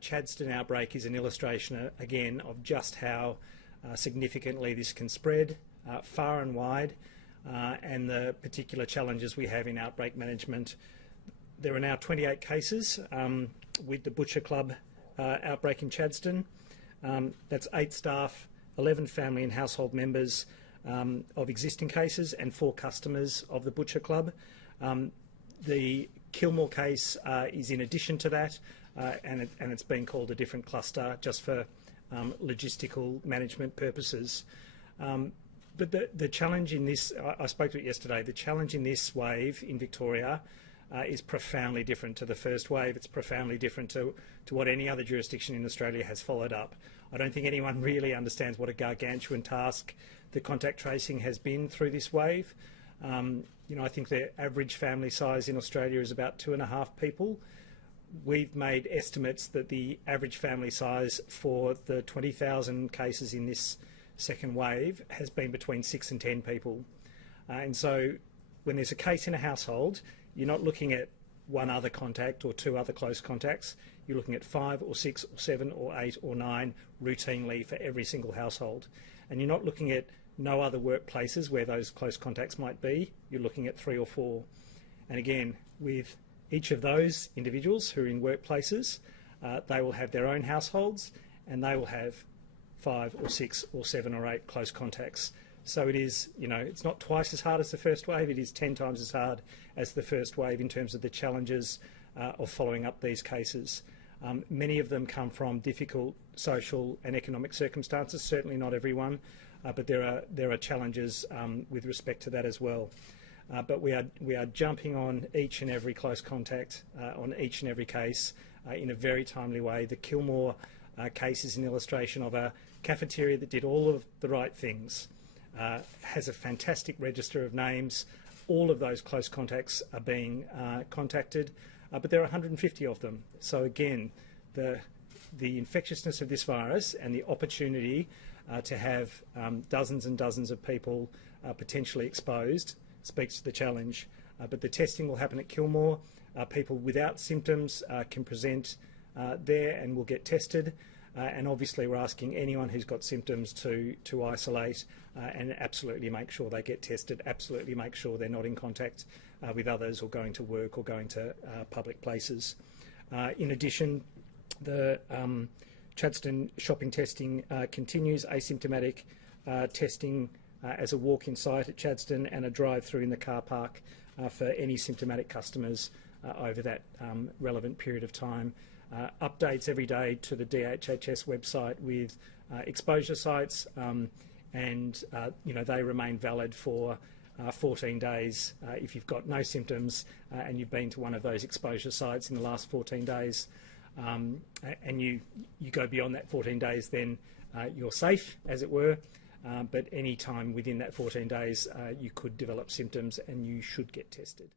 Chadstone outbreak is an illustration, again, of just how significantly this can spread far and wide, and the particular challenges we have in outbreak management. There are now 28 cases with the Butcher Club outbreak in Chadstone. That's 8 staff, 11 family and household members of existing cases, and 4 customers of the Butcher Club. The Kilmore case is in addition to that, and it's been called a different cluster just for logistical management purposes. But the challenge in this, I spoke to it yesterday, the challenge in this wave in Victoria is profoundly different to the first wave. It's profoundly different to what any other jurisdiction in Australia has followed up. I don't think anyone really understands what a gargantuan task the contact tracing has been through this wave. I think the average family size in Australia is about 2.5 people. We've made estimates that the average family size for the 20,000 cases in this second wave has been between 6 and 10 people. And so when there's a case in a household, you're not looking at one other contact or 2 other close contacts. You're looking at 5 or 6 or 7 or 8 or 9 routinely for every single household. And you're not looking at no other workplaces where those close contacts might be. You're looking at 3 or 4. And again, with each of those individuals who are in workplaces, they will have their own households, and they will have 5 or 6 or 7 or 8 close contacts. So it is, it's not twice as hard as the first wave, it is 10 times as hard as the first wave in terms of the challenges of following up these cases. Many of them come from difficult social and economic circumstances, certainly not everyone, but there are challenges with respect to that as well. But we are jumping on each and every close contact, on each and every case in a very timely way. The Kilmore case is an illustration of a cafeteria that did all of the right things, has a fantastic register of names. All of those close contacts are being contacted, but there are 150 of them. So again, the infectiousness of this virus and the opportunity to have dozens and dozens of people potentially exposed speaks to the challenge. But the testing will happen at Kilmore. People without symptoms can present there and will get tested. And obviously we're asking anyone who's got symptoms to isolate and absolutely make sure they get tested, absolutely make sure they're not in contact with others or going to work or going to public places. In addition, the Chadstone shopping testing continues, asymptomatic testing as a walk-in site at Chadstone and a drive-through in the car park for any symptomatic customers over that relevant period of time. Updates every day to the DHHS website with exposure sites, and they remain valid for 14 days. If you've got no symptoms and you've been to one of those exposure sites in the last 14 days, and you go beyond that 14 days, then you're safe, as it were. But any time within that 14 days, you could develop symptoms and you should get tested.